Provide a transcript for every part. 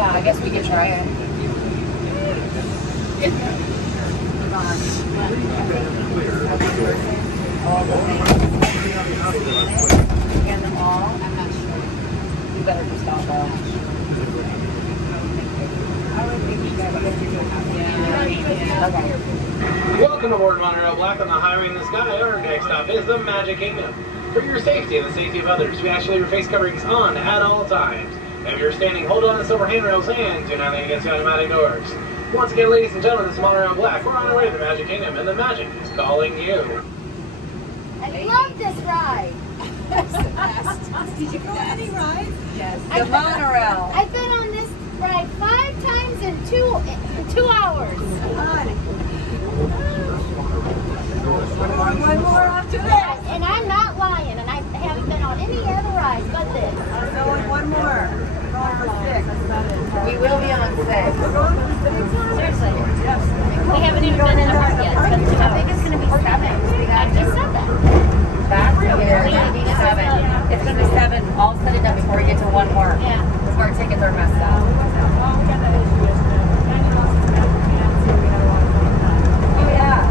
Yeah, I guess we could try it. And all? I'm not sure. You better just stop though. Okay. Welcome aboard Monorail Black on the highway in the sky. Our next stop is the Magic Kingdom. For your safety and the safety of others, we ask you to leave your face coverings on at all times. If you're standing, hold on to silver handrails and do not lean against the automatic doors. Once again, ladies and gentlemen, this is Monorail Black. We're on our way to the Magic Kingdom, and the magic is calling you. I love this ride. Did you go on any rides? Yes. The monorail. I've been on this ride 5 times in 2 hours. One more after this. Yes, and I'm not lying, and I haven't been on any other rides but this. I'm going one more. We're going for 6. We will be on 6. We're going for 6. Seriously. Yes. We haven't even been in a park yet. I think it's going to be 7. I just said that. That's going to be 7. It's going to be 7 all set it up before we get to one more. Yeah. Because our tickets are messed up. Oh, yeah.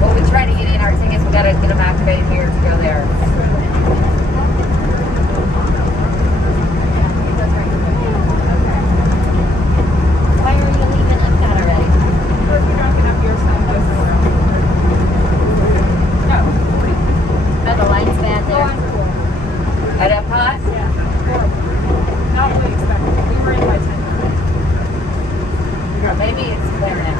Well, we try to get in our tickets. We got to get them activated here to go there. Why are you leaving Epcot already? Oh, the line's bad there. At Epcot? Maybe it's clear now.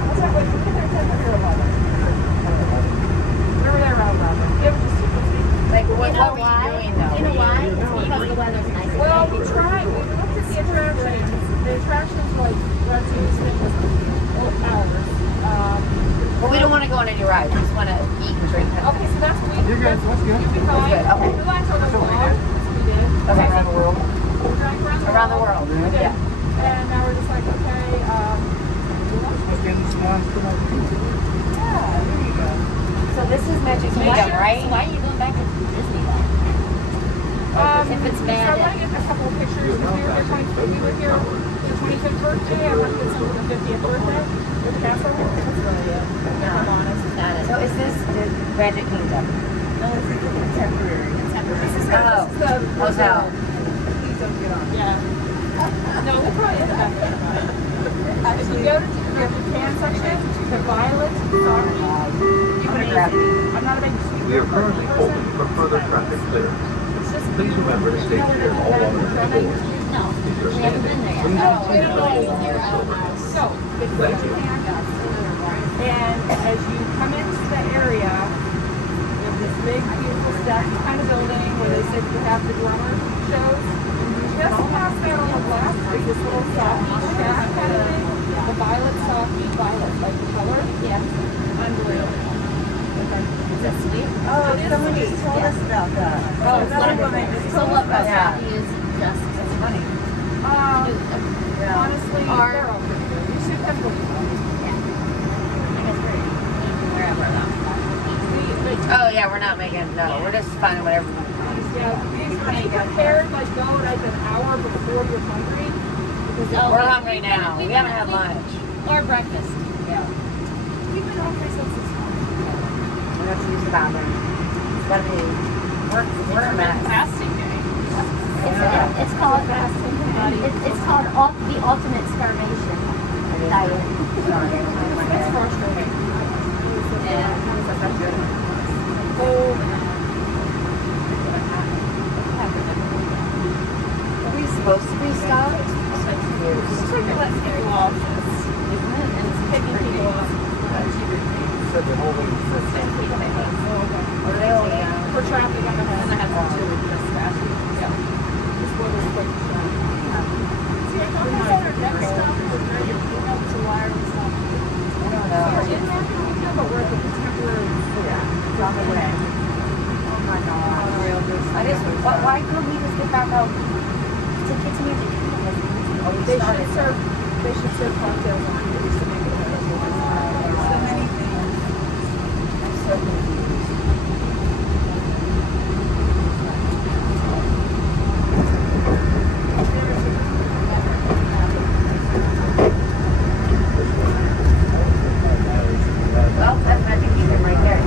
Like, what were you doing though? You know why? It's because the weather's nice. Well, we tried. We looked at the attractions. The attractions like Rusty's was hours. Well, we don't want to go on any rides. We just want to eat and drink. Okay, so that's what we did. That's good. You'll be That's fine. good, okay. We went to the vlog. We did. Okay. Around the world. We drank Around the world. We did. Yeah. And now we're just like, okay, So this is Magic Kingdom, right? So why are you going back to Disney then? If it's so I bad. want to get a couple of pictures because we were here for the 25th birthday. I want to get some for the 50th birthday with the castle. That's really it. If I'm honest. Got it. So is this the Magic Kingdom? No, this is contemporary. This is Oh, the hotel. Please don't get on. Yeah. No, we'll probably end up there. If you go to the Japan section, the violet, sorry, You could have grabbed me. I'm not a big sweet We are currently holding for further traffic clearance. Please remember to stay clear of all other vehicles. No, If you're we haven't been there yet. So, it's the Japan and as you come into the area, you have this big, beautiful kind of building where they said you have the drummer shows. Just past there on the left is this little softy shack kind of thing. The violet softy, violet, like the color. Yeah. Unbelievable. Is that sweet? Oh, somebody told us about that. Oh, it's Another wonderful. woman just So told what us about that. recipe is just as funny? Honestly, Or- they're all pretty good. You should have to Oh yeah, we're not making. No, we're just finding whatever. Yeah, these are prepared like go like an hour before you're hungry. Because We're hungry now. We haven't had lunch. Or breakfast. Yeah. we've been hungry since this morning. We have to use the bathroom. It's gotta be. We're a mess. Fasting day. It's called it's called the ultimate starvation diet. It's frustrating. Are we supposed to be stopped? It's like it lets people off. Isn't it? And it's picking people up. Said they're holding for Or they all down? For traffic, I'm gonna have to do it just fast. Yeah. Just for this quick stuff. See, I thought they said our next stop was ready to pick up to wire and stuff. I don't know. Sorry, it's not going to be but we're at the contemporary on the way. Oh my God. Monorail goes. Why couldn't we just get back out to get to music? They should serve cocktails on it just to make it better. So many things. I'm so confused. Well, that's Magic Kingdom right there.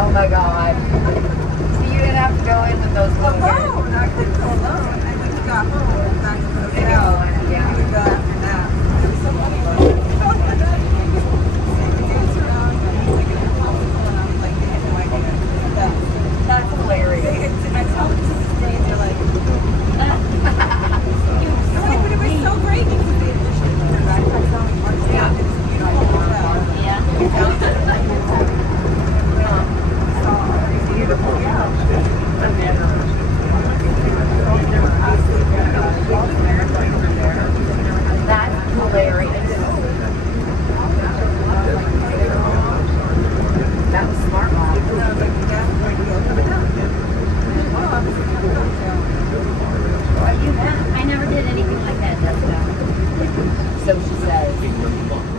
Oh my God. So you didn't have to go in with those little Alone. I couldn't go alone. I when we got home, back to the hotel. Yeah. We would go after that. It was so funny. Dance around, and he's like, "You're comfortable," and I was like, "They have no idea." That's hilarious. I tell them to this day, they're like, "No, but it was so great because the addition to the backpack on March 8th is a beautiful hotel. Yeah. We found it. That's hilarious. That was smart, Mom. I never did anything like that, Jessica. So she says.